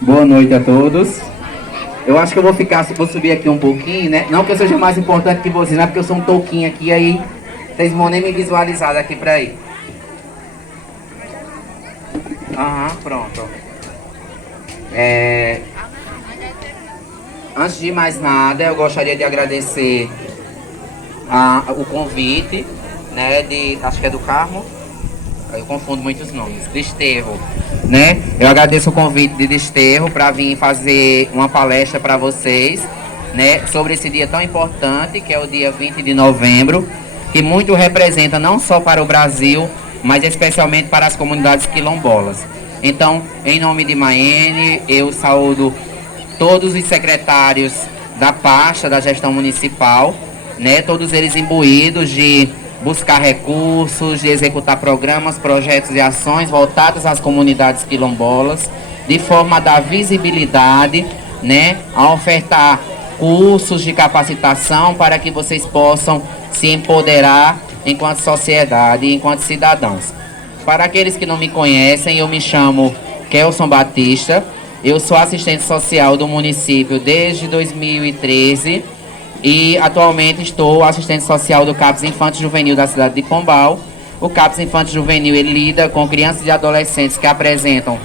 Boa noite a todos. Eu acho que eu vou subir aqui um pouquinho, né? Não que eu seja mais importante que vocês, não é porque eu sou um touquinho aqui, aí vocês vão nem me visualizar daqui pra aí. Aham, pronto. É... Antes de mais nada, eu gostaria de agradecer o convite, né? Acho que é do Carmo. Eu confundo muitos nomes. Desterro, né? Eu agradeço o convite de Desterro para vir fazer uma palestra para vocês, né? Sobre esse dia tão importante, que é o dia 20 de novembro, que muito representa não só para o Brasil, mas especialmente para as comunidades quilombolas. Então, em nome de Maene, eu saúdo todos os secretários da pasta da gestão municipal, né? Todos eles imbuídos de buscar recursos, de executar programas, projetos e ações voltados às comunidades quilombolas, de forma a dar visibilidade, né, a ofertar cursos de capacitação para que vocês possam se empoderar enquanto sociedade e enquanto cidadãos. Para aqueles que não me conhecem, eu me chamo Kelson Batista, eu sou assistente social do município desde 2013, e atualmente estou assistente social do CAPS Infanto Juvenil da cidade de Pombal. O CAPS Infanto Juvenil ele lida com crianças e adolescentes que apresentam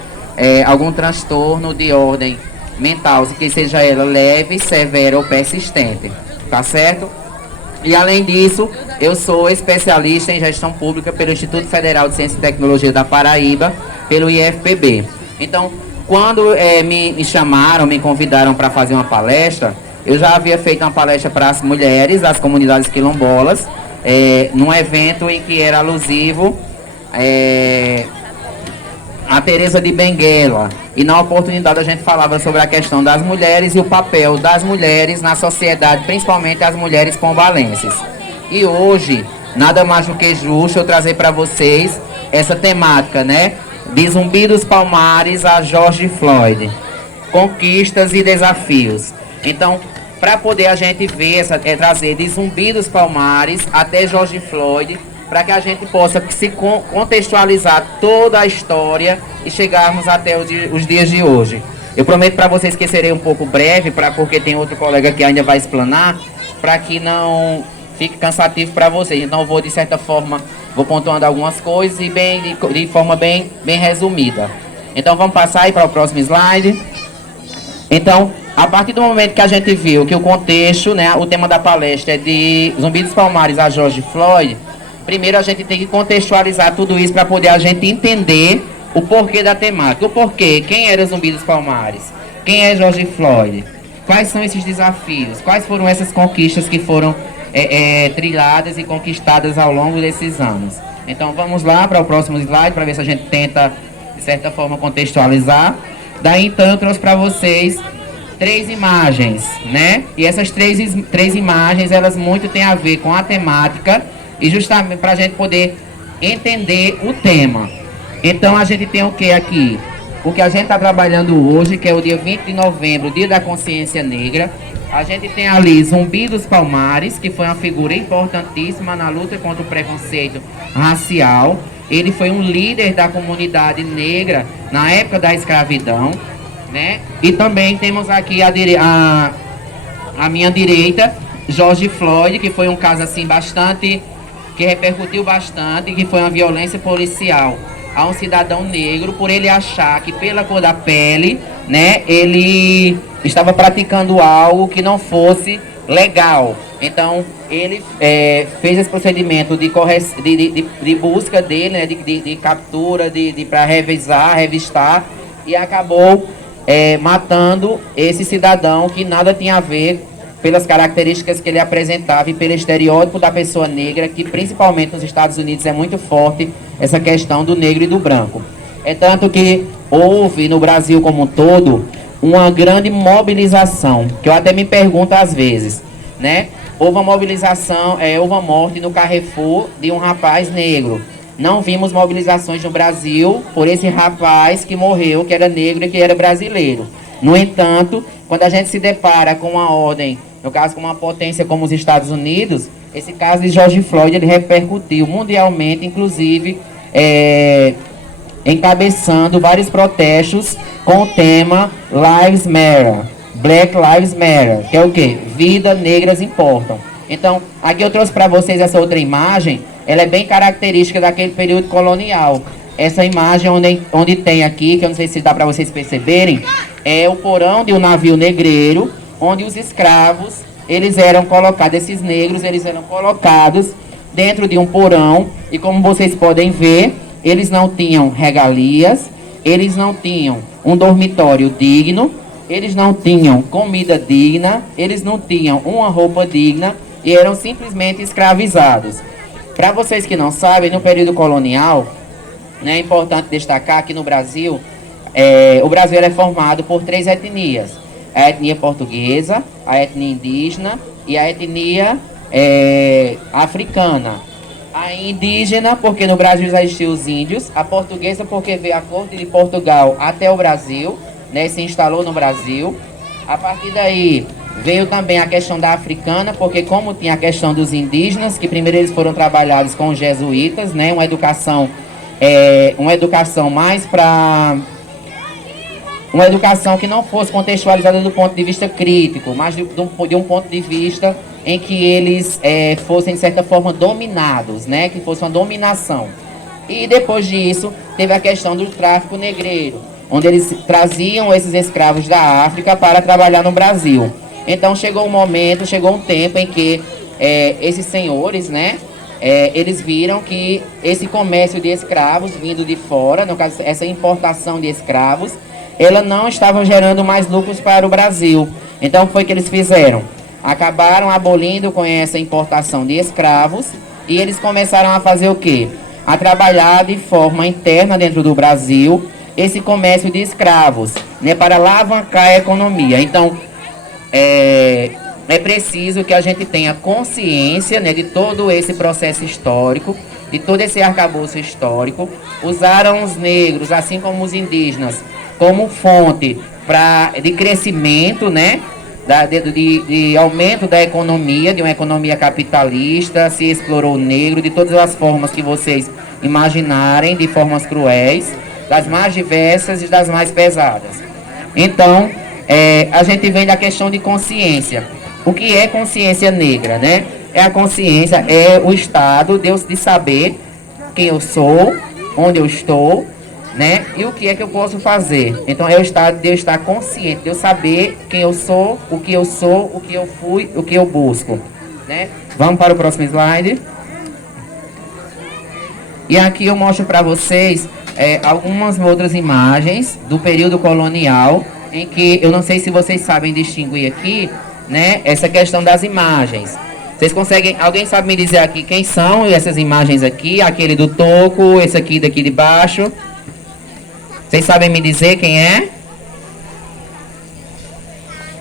algum transtorno de ordem mental, que seja ela leve, severa ou persistente, tá certo? E além disso, eu sou especialista em gestão pública pelo Instituto Federal de Ciência e Tecnologia da Paraíba, pelo IFPB. Então, quando me chamaram, me convidaram para fazer uma palestra, eu já havia feito uma palestra para as mulheres das comunidades quilombolas, num evento em que era alusivo a Teresa de Benguela. E na oportunidade a gente falava sobre a questão das mulheres e o papel das mulheres na sociedade, principalmente as mulheres pombalenses. E hoje, nada mais do que justo eu trazer para vocês essa temática, né? De Zumbi dos Palmares a George Floyd. Conquistas e desafios. Então, para poder a gente ver, trazer de Zumbi dos Palmares até George Floyd, para que a gente possa se contextualizar toda a história e chegarmos até os dias de hoje. Eu prometo para vocês que serei um pouco breve, porque tem outro colega que ainda vai explanar, para que não fique cansativo para vocês. Então, eu vou, de certa forma, vou pontuando algumas coisas e de forma bem resumida. Então, vamos passar aí para o próximo slide. Então, a partir do momento que a gente viu que o contexto, né, o tema da palestra é de Zumbi dos Palmares a George Floyd, primeiro a gente tem que contextualizar tudo isso para poder a gente entender o porquê da temática. O porquê, quem era Zumbi dos Palmares? Quem é George Floyd? Quais são esses desafios? Quais foram essas conquistas que foram trilhadas e conquistadas ao longo desses anos? Então vamos lá para o próximo slide para ver se a gente tenta, de certa forma, contextualizar. Daí então eu trouxe para vocês 3 imagens, né? E essas três imagens, elas muito têm a ver com a temática e justamente para a gente poder entender o tema. Então a gente tem o que aqui? O que a gente está trabalhando hoje, que é o dia 20 de novembro, Dia da Consciência Negra. A gente tem ali Zumbi dos Palmares, que foi uma figura importantíssima na luta contra o preconceito racial. Ele foi um líder da comunidade negra na época da escravidão, né? E também temos aqui a minha direita, George Floyd, que foi um caso assim que repercutiu bastante, que foi uma violência policial a um cidadão negro, por ele achar que pela cor da pele, né, ele estava praticando algo que não fosse legal. Então ele fez esse procedimento de busca dele, né, de captura, para revistar, e acabou matando esse cidadão que nada tinha a ver, pelas características que ele apresentava e pelo estereótipo da pessoa negra, que principalmente nos Estados Unidos é muito forte essa questão do negro e do branco. É tanto que houve no Brasil como um todo uma grande mobilização, que eu até me pergunto às vezes, né? Houve uma mobilização, houve uma morte no Carrefour de um rapaz negro. Não vimos mobilizações no Brasil por esse rapaz que morreu, que era negro e que era brasileiro. No entanto, quando a gente se depara com uma ordem, no caso com uma potência como os Estados Unidos, esse caso de George Floyd ele repercutiu mundialmente, inclusive encabeçando vários protestos com o tema Lives Matter, Black Lives Matter, que é o quê? Vida negras importam. Então, aqui eu trouxe para vocês essa outra imagem, ela é bem característica daquele período colonial. Essa imagem onde tem aqui, que eu não sei se dá para vocês perceberem, é o porão de um navio negreiro, onde os escravos, eles eram colocados, esses negros, eles eram colocados dentro de um porão, e como vocês podem ver, eles não tinham regalias, eles não tinham um dormitório digno, eles não tinham comida digna, eles não tinham uma roupa digna, e eram simplesmente escravizados. Para vocês que não sabem, no período colonial, né, é importante destacar que no Brasil, o Brasil é formado por 3 etnias. A etnia portuguesa, a etnia indígena e a etnia africana. A indígena, porque no Brasil já existiam os índios. A portuguesa, porque veio a corte de Portugal até o Brasil, né, se instalou no Brasil. A partir daí veio também a questão da africana, porque como tinha a questão dos indígenas, que primeiro eles foram trabalhados com os jesuítas, né, uma educação mais para uma educação que não fosse contextualizada do ponto de vista crítico, mas de um ponto de vista em que eles fossem, de certa forma, dominados, né? Que fosse uma dominação. E depois disso, teve a questão do tráfico negreiro, onde eles traziam esses escravos da África para trabalhar no Brasil. Então chegou um tempo em que esses senhores, né? Eles viram que esse comércio de escravos vindo de fora, no caso, essa importação de escravos, ela não estava gerando mais lucros para o Brasil. Então foi o que eles fizeram. Acabaram abolindo com essa importação de escravos e eles começaram a fazer o quê? A trabalhar de forma interna dentro do Brasil esse comércio de escravos, né, para alavancar a economia. Então, é preciso que a gente tenha consciência, né, de todo esse processo histórico, de todo esse arcabouço histórico. Usaram os negros, assim como os indígenas, como fonte de crescimento, né, de aumento da economia, de uma economia capitalista. Se explorou o negro de todas as formas que vocês imaginarem, de formas cruéis, das mais diversas e das mais pesadas. Então, a gente vem da questão de consciência. O que é consciência negra, né? A consciência, é o estado de saber quem eu sou, onde eu estou, né? E o que é que eu posso fazer. Então é o estado de eu estar consciente, de eu saber quem eu sou, o que eu fui, o que eu busco, né? Vamos para o próximo slide. E aqui eu mostro para vocês algumas outras imagens do período colonial, em que eu não sei se vocês sabem distinguir aqui, né, essa questão das imagens. Vocês conseguem, alguém sabe me dizer aqui quem são essas imagens aqui? Aquele do toco, esse aqui daqui de baixo. Vocês sabem me dizer quem é?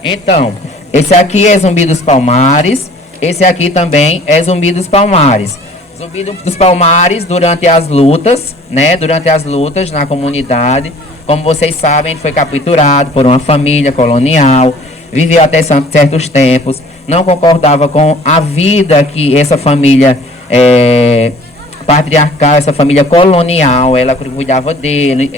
Então, esse aqui é Zumbi dos Palmares. Esse aqui também é Zumbi dos Palmares. Zumbi dos Palmares durante as lutas, né? Durante as lutas na comunidade. Como vocês sabem, ele foi capturado por uma família colonial. Viveu até certos tempos. Não concordava com a vida que essa família patriarcal, essa família colonial, ela cuidava dele,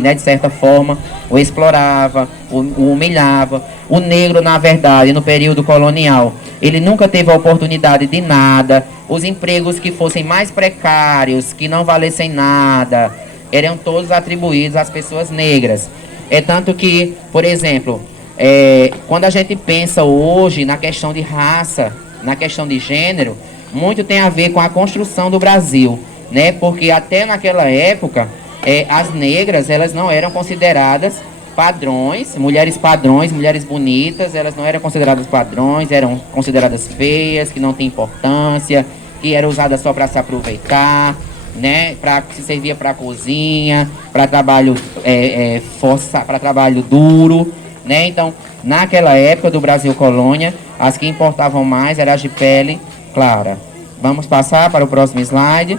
né, de certa forma, o explorava, o humilhava. O negro, na verdade, no período colonial, ele nunca teve a oportunidade de nada. Os empregos que fossem mais precários, que não valessem nada, eram todos atribuídos às pessoas negras. É tanto que, por exemplo, quando a gente pensa hoje na questão de raça, na questão de gênero, muito tem a ver com a construção do Brasil, né? Porque até naquela época, as negras, elas não eram consideradas padrões, mulheres bonitas, elas não eram consideradas padrões, eram consideradas feias, que não tem importância, que eram usadas só para se aproveitar, né? Se servia para cozinha, para trabalho para trabalho duro, né? Então, naquela época do Brasil colônia, as que importavam mais eram as de pele clara. Vamos passar para o próximo slide.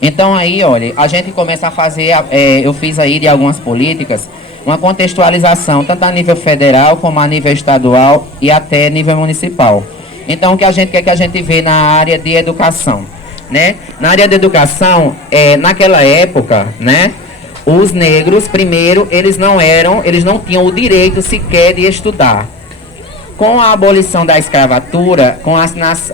Então aí, olha, a gente começa a fazer, eu fiz aí de algumas políticas, uma contextualização, tanto a nível federal, como a nível estadual e até nível municipal. Então, o que a gente quer que a gente vê na área de educação? né? Na área da educação, naquela época, né? Os negros, primeiro, eles não tinham o direito sequer de estudar. Com a abolição da escravatura, com a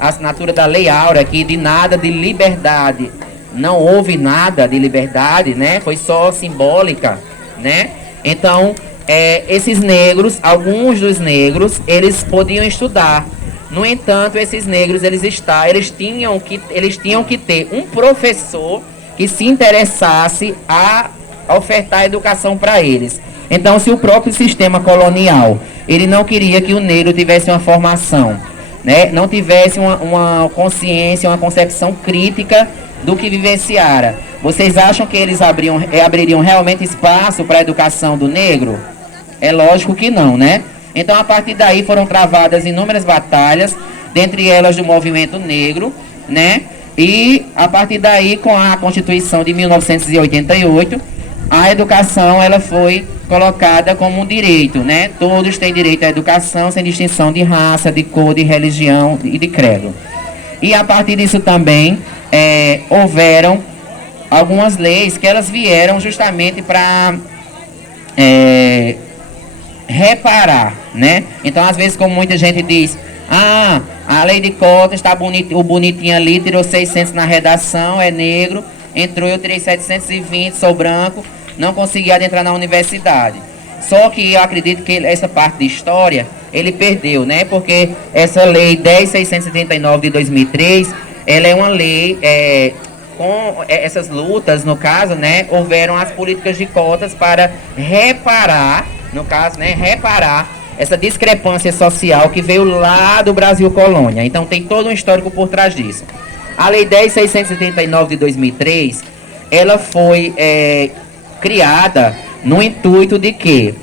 assinatura da Lei Áurea, que de nada de liberdade, não houve nada de liberdade, né? Foi só simbólica, né? Então, esses negros, alguns dos negros, eles podiam estudar. No entanto, esses negros, eles tinham que ter um professor que se interessasse a ofertar educação para eles. Então, se o próprio sistema colonial, ele não queria que o negro tivesse uma formação, né? Não tivesse uma consciência, uma concepção crítica do que vivenciara. Vocês acham que eles abririam realmente espaço para a educação do negro? É lógico que não, né? Então, a partir daí foram travadas inúmeras batalhas, dentre elas do movimento negro, né? E a partir daí, com a Constituição de 1988, a educação ela foi colocada como um direito, né? Todos têm direito à educação, sem distinção de raça, de cor, de religião e de credo. E a partir disso também houveram algumas leis que elas vieram justamente para reparar, né? Então, às vezes, como muita gente diz, a lei de cotas está o bonitinho ali, tirou 600 na redação, é negro, entrou, eu tirei 720, sou branco, não consegui adentrar na universidade. Só que eu acredito que essa parte de história, ele perdeu, né? Porque essa lei 10.679 de 2003, ela é uma lei, com essas lutas, no caso, né? Houveram as políticas de cotas para reparar, no caso, né? Reparar essa discrepância social que veio lá do Brasil colônia. Então tem todo um histórico por trás disso. A lei 10.679 de 2003, ela foi criada no intuito de que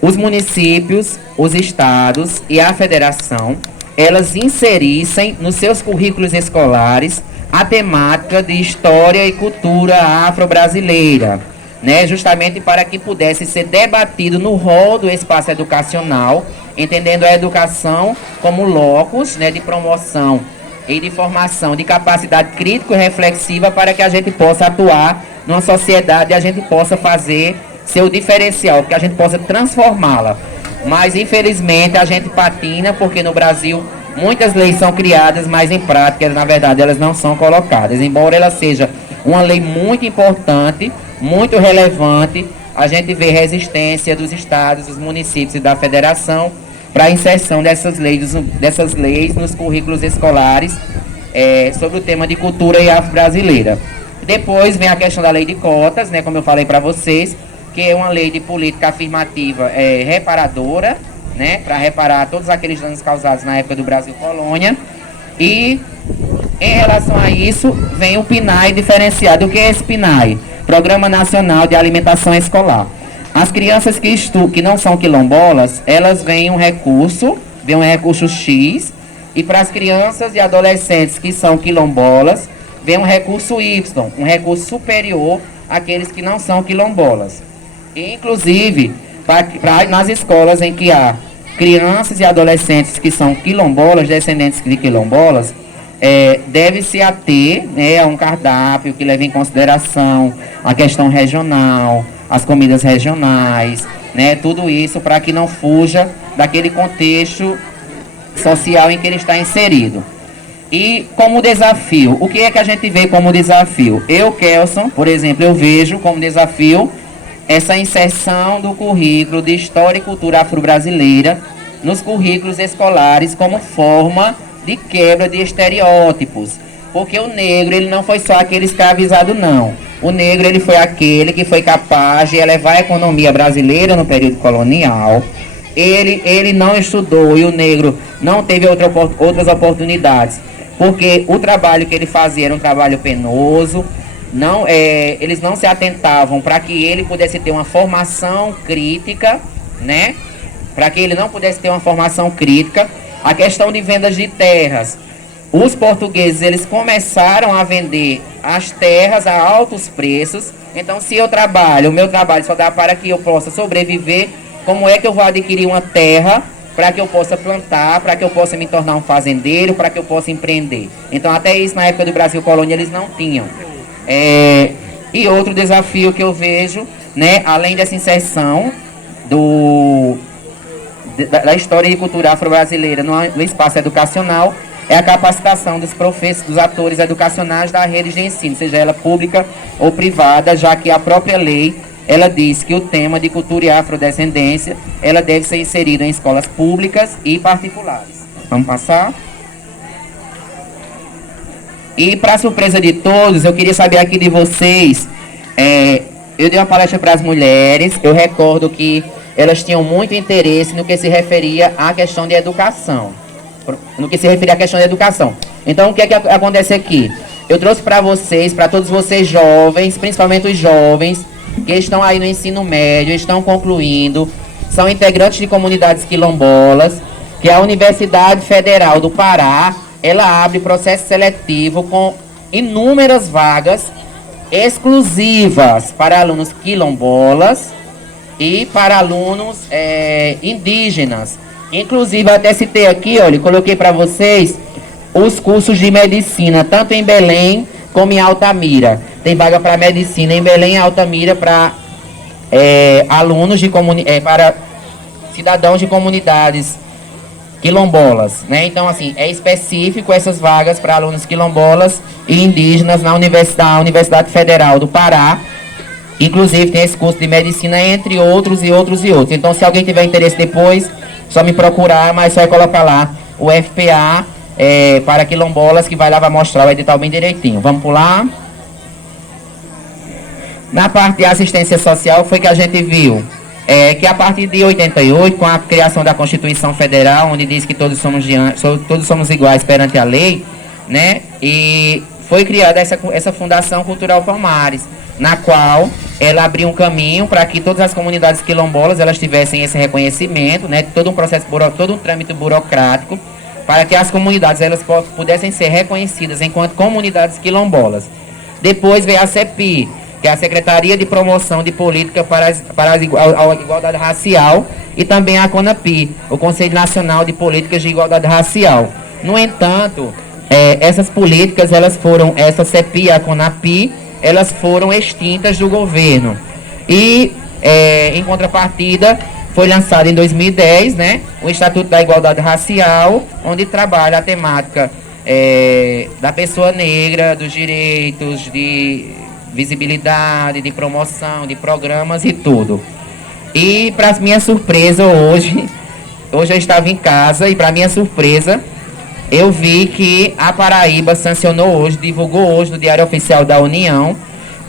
os municípios, os estados e a federação, elas inserissem nos seus currículos escolares a temática de história e cultura afro-brasileira, né? Justamente para que pudesse ser debatido no rol do espaço educacional, entendendo a educação como locus, né, de promoção e de formação de capacidade crítico e reflexiva para que a gente possa atuar numa sociedade e a gente possa fazer seu diferencial, que a gente possa transformá-la. Mas, infelizmente, a gente patina porque no Brasil muitas leis são criadas, mas em prática, na verdade, elas não são colocadas. Embora ela seja uma lei muito importante, muito relevante, a gente vê resistência dos estados, dos municípios e da federação para a inserção dessas leis nos currículos escolares sobre o tema de cultura e afro-brasileira. Depois vem a questão da lei de cotas, né, como eu falei para vocês, que é uma lei de política afirmativa reparadora, né, para reparar todos aqueles danos causados na época do Brasil colônia. E em relação a isso, vem o PNAE diferenciado. O que é esse PNAE? Programa Nacional de Alimentação Escolar. As crianças que não são quilombolas, elas vem um recurso X, e para as crianças e adolescentes que são quilombolas, vem um recurso Y, um recurso superior àqueles que não são quilombolas. E, inclusive, nas escolas em que há crianças e adolescentes que são quilombolas, descendentes de quilombolas, deve-se ater, né, a um cardápio que leve em consideração a questão regional, as comidas regionais, né, tudo isso para que não fuja daquele contexto social em que ele está inserido. E como desafio, o que é que a gente vê como desafio? Eu, Kelson, por exemplo, eu vejo como desafio essa inserção do currículo de História e Cultura Afro-Brasileira nos currículos escolares como forma de quebra de estereótipos. Porque o negro, ele não foi só aquele escravizado, não. O negro, ele foi aquele que foi capaz de elevar a economia brasileira no período colonial. Ele não estudou e o negro não teve outras oportunidades. Porque o trabalho que ele fazia era um trabalho penoso. Eles não se atentavam para que ele pudesse ter uma formação crítica, né? Para que ele não pudesse ter uma formação crítica. A questão de vendas de terras. Os portugueses, eles começaram a vender as terras a altos preços. Então, se o meu trabalho só dá para que eu possa sobreviver, como é que eu vou adquirir uma terra para que eu possa plantar, para que eu possa me tornar um fazendeiro, para que eu possa empreender. Então, até isso na época do Brasil Colônia eles não tinham. E outro desafio que eu vejo, né, além dessa inserção da história e cultura afro-brasileira no espaço educacional, é a capacitação dos dos atores educacionais da rede de ensino, seja ela pública ou privada, já que a própria lei, ela diz que o tema de cultura e afrodescendência, ela deve ser inserido em escolas públicas e particulares. Vamos passar? E para surpresa de todos, eu queria saber aqui de vocês, eu dei uma palestra para as mulheres, eu recordo que elas tinham muito interesse no que se referia à questão de educação. Então, o que é que acontece aqui? Eu trouxe para vocês, para todos vocês jovens, principalmente os jovens, que estão aí no ensino médio, estão concluindo, são integrantes de comunidades quilombolas, que a Universidade Federal do Pará, ela abre processo seletivo com inúmeras vagas exclusivas para alunos quilombolas e para alunos indígenas. Inclusive, até citei aqui, olha, coloquei para vocês os cursos de medicina, tanto em Belém como em Altamira. Tem vaga para medicina em Belém e Altamira para alunos para cidadãos de comunidades quilombolas, né? Então, assim, é específico essas vagas para alunos quilombolas e indígenas na Universidade Federal do Pará. Inclusive, tem esse curso de medicina, entre outros e outros e outros. Então, se alguém tiver interesse depois, só me procurar, mas só colocar lá o FPA para quilombolas, que vai lá, vai mostrar o edital bem direitinho. Vamos pular. Na parte de assistência social, foi que a gente viu que a partir de 88, com a criação da Constituição Federal, onde diz que todos somos iguais perante a lei, né? E foi criada essa Fundação Cultural Palmares, na qual ela abriu um caminho para que todas as comunidades quilombolas elas tivessem esse reconhecimento, né? Todo um processo, todo um trâmite burocrático, para que as comunidades elas pudessem ser reconhecidas enquanto comunidades quilombolas. Depois veio a CEPI, que é a Secretaria de Promoção de Política para a Igualdade Racial, e também a CONAPI, o Conselho Nacional de Políticas de Igualdade Racial. No entanto, essas políticas, essa CEPI e a CONAPI, elas foram extintas do governo. E, em contrapartida, foi lançado em 2010, né, o Estatuto da Igualdade Racial, onde trabalha a temática da pessoa negra, dos direitos de visibilidade, de promoção, de programas e tudo. E, para minha surpresa, hoje eu estava em casa e, para minha surpresa, eu vi que a Paraíba sancionou hoje, divulgou hoje no Diário Oficial da União,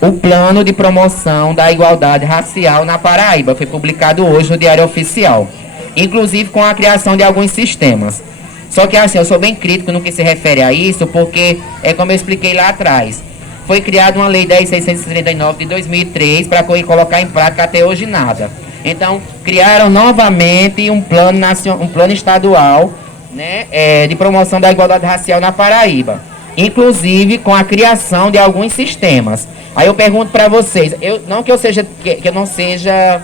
o Plano de Promoção da Igualdade Racial na Paraíba. Foi publicado hoje no Diário Oficial, inclusive com a criação de alguns sistemas. Só que, assim, eu sou bem crítico no que se refere a isso, porque, como eu expliquei lá atrás, foi criada uma Lei 10.639 de 2003 para colocar em prática, até hoje nada. Então, criaram novamente um plano estadual, né, de promoção da igualdade racial na Paraíba, inclusive com a criação de alguns sistemas. Aí eu pergunto para vocês, que eu não seja,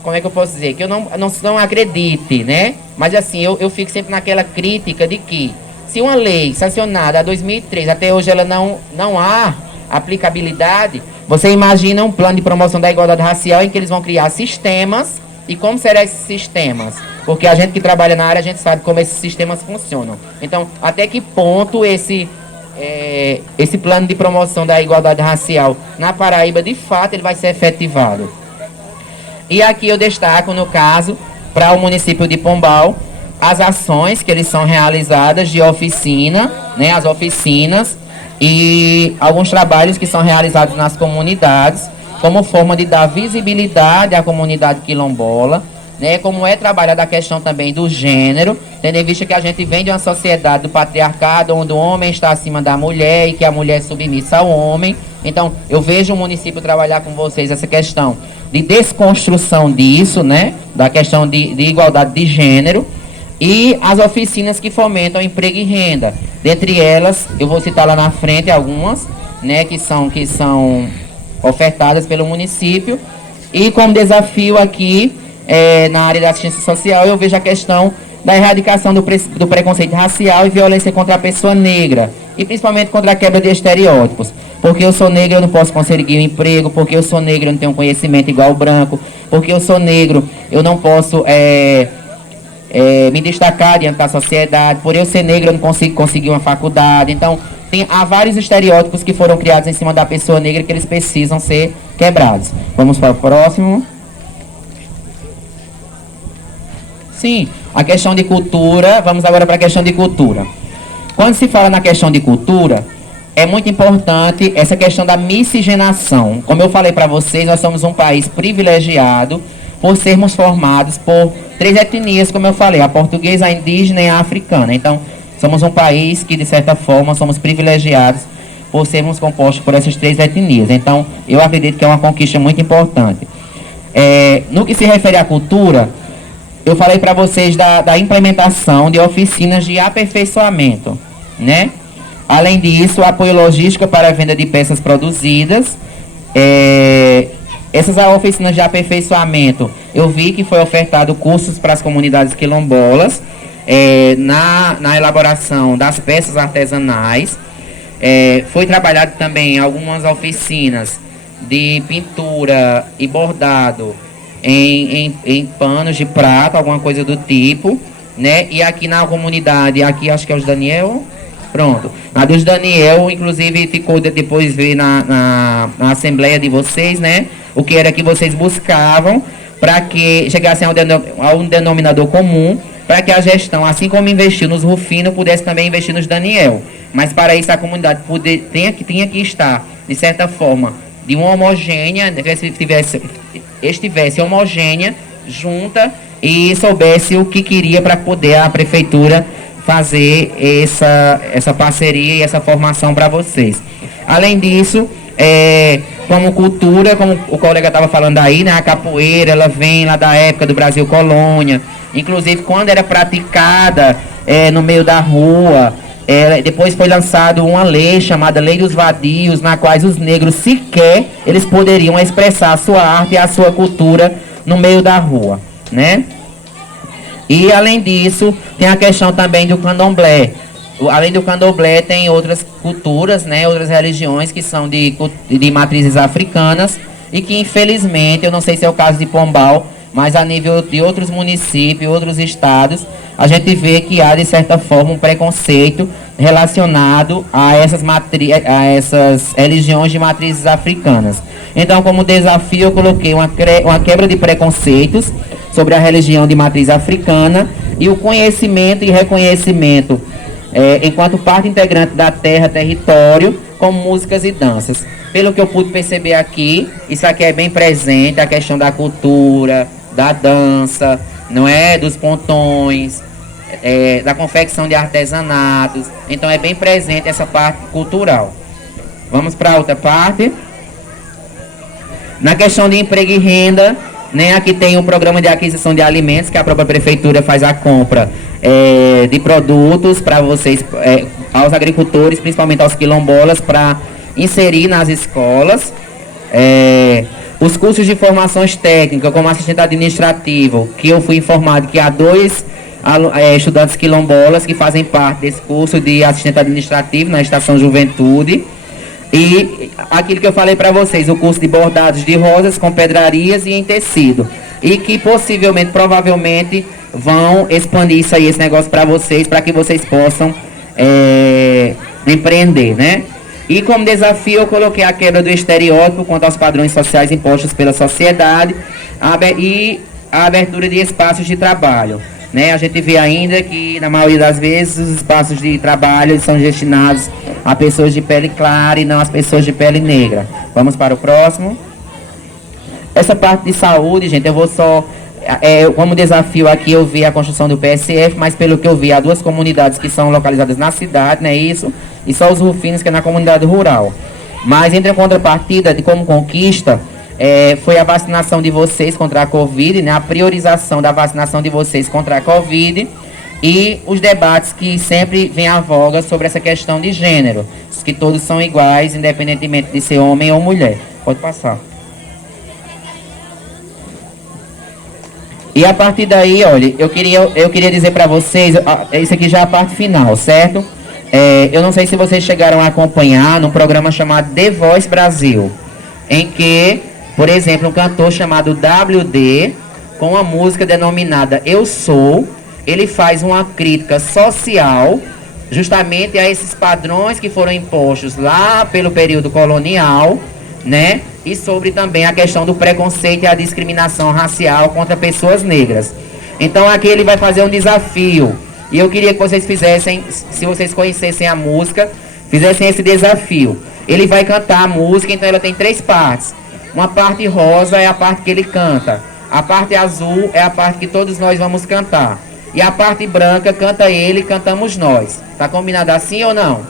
como é que eu posso dizer, que eu não acredite, né? Mas assim, eu fico sempre naquela crítica de que, se uma lei sancionada em 2003, até hoje ela não há aplicabilidade, você imagina um plano de promoção da igualdade racial em que eles vão criar sistemas. E como serão esses sistemas? Porque a gente que trabalha na área, a gente sabe como esses sistemas funcionam. Então, até que ponto esse plano de promoção da igualdade racial na Paraíba, de fato, ele vai ser efetivado? E aqui eu destaco, no caso, para o município de Pombal, as ações que eles são realizadas de oficina, né, as oficinas, e alguns trabalhos que são realizados nas comunidades, como forma de dar visibilidade à comunidade quilombola, né, como é trabalhada a questão também do gênero, tendo em vista que a gente vem de uma sociedade do patriarcado, onde o homem está acima da mulher e que a mulher é submissa ao homem. Então, eu vejo o município trabalhar com vocês essa questão de desconstrução disso, né, da questão de igualdade de gênero, e as oficinas que fomentam emprego e renda. Dentre elas, eu vou citar lá na frente algumas, né, que são ofertadas pelo município. E como desafio aqui, na área da assistência social, eu vejo a questão da erradicação do preconceito racial e violência contra a pessoa negra, e principalmente contra a quebra de estereótipos. Porque eu sou negro, eu não posso conseguir um emprego, porque eu sou negro, eu não tenho conhecimento igual ao branco, porque eu sou negro, eu não posso me destacar diante da sociedade, por eu ser negro, eu não consigo conseguir uma faculdade. Então, há vários estereótipos que foram criados em cima da pessoa negra que eles precisam ser quebrados. Vamos para o próximo. Sim, a questão de cultura. Vamos agora para a questão de cultura. Quando se fala na questão de cultura, é muito importante essa questão da miscigenação. Como eu falei para vocês, nós somos um país privilegiado por sermos formados por 3 etnias, como eu falei, a portuguesa, a indígena e a africana. Então, somos um país que, de certa forma, somos privilegiados por sermos compostos por essas 3 etnias. Então, eu acredito que é uma conquista muito importante. No que se refere à cultura, eu falei para vocês da implementação de oficinas de aperfeiçoamento, né? Além disso, apoio logístico para a venda de peças produzidas. Essas oficinas de aperfeiçoamento, eu vi que foi ofertado cursos para as comunidades quilombolas, na elaboração das peças artesanais. Foi trabalhado também algumas oficinas de pintura e bordado em panos de prata, alguma coisa do tipo, né? E aqui na comunidade, aqui acho que é os Daniel, pronto. Na dos Daniel, inclusive, ficou depois ver na assembleia de vocês, né? O que era que vocês buscavam para que chegassem a um denominador comum, para que a gestão, assim como investiu nos Rufino, pudesse também investir nos Daniel. Mas para isso a comunidade tinha que estar, de certa forma, de uma homogênea, estivesse homogênea, junta, e soubesse o que queria para poder a prefeitura fazer essa parceria e essa formação para vocês. Além disso, como cultura, como o colega estava falando aí, né, a capoeira, ela vem lá da época do Brasil Colônia, inclusive quando era praticada no meio da rua. Depois foi lançada uma lei chamada Lei dos Vadios, na qual os negros sequer eles poderiam expressar a sua arte e a sua cultura no meio da rua, né? E além disso, tem a questão também do candomblé. Além do candomblé, tem outras culturas, né, outras religiões que são de matrizes africanas e que, infelizmente, eu não sei se é o caso de Pombal, mas a nível de outros municípios, outros estados, a gente vê que há, de certa forma, um preconceito relacionado a essas religiões de matrizes africanas. Então, como desafio, eu coloquei uma quebra de preconceitos sobre a religião de matriz africana e o conhecimento e reconhecimento enquanto parte integrante da terra, território, como músicas e danças. Pelo que eu pude perceber aqui, isso aqui é bem presente, a questão da cultura, da dança, não é? Dos pontões, da confecção de artesanatos. Então é bem presente essa parte cultural. Vamos para outra parte. Na questão de emprego e renda, né, aqui tem o programa de aquisição de alimentos, que a própria prefeitura faz a compra de produtos para vocês, aos agricultores, principalmente aos quilombolas, para inserir nas escolas. Os cursos de formações técnicas, como assistente administrativo, que eu fui informado que há 2 estudantes quilombolas que fazem parte desse curso de assistente administrativo na Estação Juventude. E aquilo que eu falei para vocês, o curso de bordados de rosas com pedrarias e em tecido. E que possivelmente, provavelmente, vão expandir isso aí, esse negócio para vocês, para que vocês possam empreender, né? E como desafio eu coloquei a quebra do estereótipo quanto aos padrões sociais impostos pela sociedade e a abertura de espaços de trabalho, né? A gente vê ainda que, na maioria das vezes, os espaços de trabalho são destinados a pessoas de pele clara e não as pessoas de pele negra. Vamos para o próximo. Essa parte de saúde, gente, eu vou só... como desafio aqui eu vi a construção do PSF, mas pelo que eu vi, há 2 comunidades que são localizadas na cidade, não é isso? E só os Rufinos, que é na comunidade rural. Mas entre a contrapartida de como conquista, foi a vacinação de vocês contra a Covid, né? A priorização da vacinação de vocês contra a Covid e os debates que sempre vêm à voga sobre essa questão de gênero, que todos são iguais, independentemente de ser homem ou mulher. Pode passar. E a partir daí, olha, eu queria dizer para vocês, isso aqui já é a parte final, certo? Eu não sei se vocês chegaram a acompanhar num programa chamado The Voice Brasil, em que, por exemplo, um cantor chamado WD, com uma música denominada Eu Sou, ele faz uma crítica social justamente a esses padrões que foram impostos lá pelo período colonial, né? E sobre também a questão do preconceito e a discriminação racial contra pessoas negras. Então aqui ele vai fazer um desafio. E eu queria que vocês fizessem, se vocês conhecessem a música, fizessem esse desafio. Ele vai cantar a música, então ela tem 3 partes. Uma parte rosa é a parte que ele canta. A parte azul é a parte que todos nós vamos cantar. E a parte branca canta ele e cantamos nós. Tá combinado assim ou não?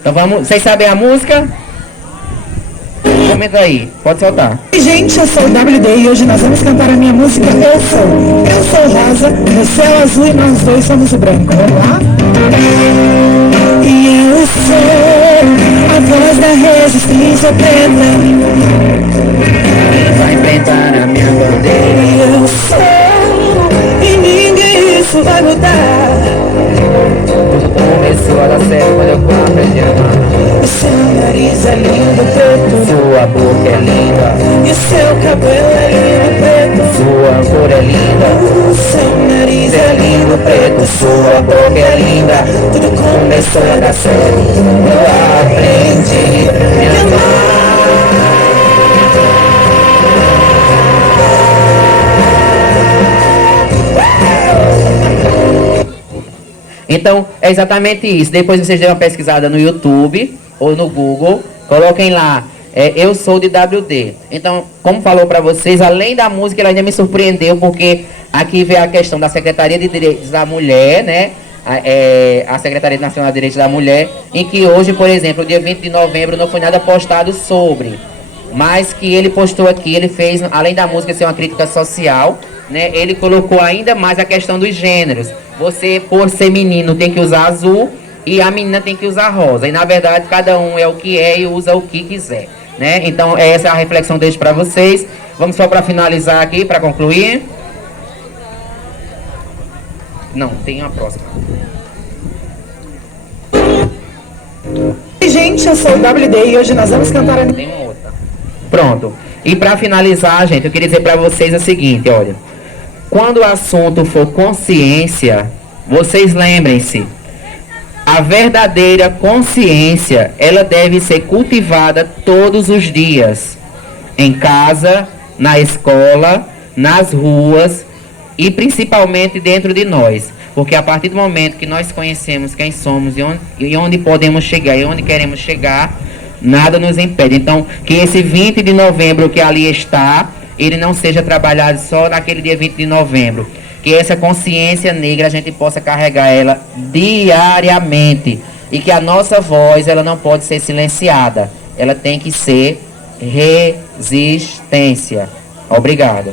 Então vamos. Vocês sabem a música? Comenta aí, pode soltar. Oi, gente, eu sou o WD e hoje nós vamos cantar a minha música Eu Sou. Eu sou rosa, no céu azul e nós dois somos o branco. Vamos lá? E eu sou a voz da resistência preta. Vai enfrentar a minha bandeira. E eu sou, e ninguém isso vai mudar. Tudo começou a dar certo quando eu aprendi a amar. O seu nariz é lindo, preto. Sua boca é linda. E o seu cabelo é lindo, preto. Sua cor é linda. O seu nariz é lindo, preto. Sua boca é linda. Tudo Começou a dar certo. Eu aprendi a amar. Então, é exatamente isso. Depois vocês dêem uma pesquisada no YouTube ou no Google. Coloquem lá, Eu Sou de WD. Então, como falou para vocês, além da música, ela ainda me surpreendeu, porque aqui vem a questão da Secretaria de Direitos da Mulher, né? A Secretaria Nacional de Direitos da Mulher, em que hoje, por exemplo, dia 20 de novembro, não foi nada postado sobre. Mas que ele postou aqui, ele fez, além da música ser uma crítica social, né, ele colocou ainda mais a questão dos gêneros. Você, por ser menino, tem que usar azul e a menina tem que usar rosa. E na verdade, cada um é o que é e usa o que quiser, né? Então, essa é a reflexão deles para vocês. Vamos só para finalizar aqui, para concluir. Não, tem uma próxima. Oi, gente, eu sou o WD e hoje nós vamos cantar a... Tem uma outra. Pronto. E para finalizar, gente, eu queria dizer para vocês o seguinte, olha. Quando o assunto for consciência, vocês lembrem-se, a verdadeira consciência, ela deve ser cultivada todos os dias. Em casa, na escola, nas ruas e principalmente dentro de nós. Porque a partir do momento que nós conhecemos quem somos e onde podemos chegar e onde queremos chegar, nada nos impede. Então, que esse 20 de novembro que ali está, ele não seja trabalhado só naquele dia 20 de novembro. Que essa consciência negra a gente possa carregar ela diariamente. E que a nossa voz, ela não pode ser silenciada. Ela tem que ser resistência. Obrigado.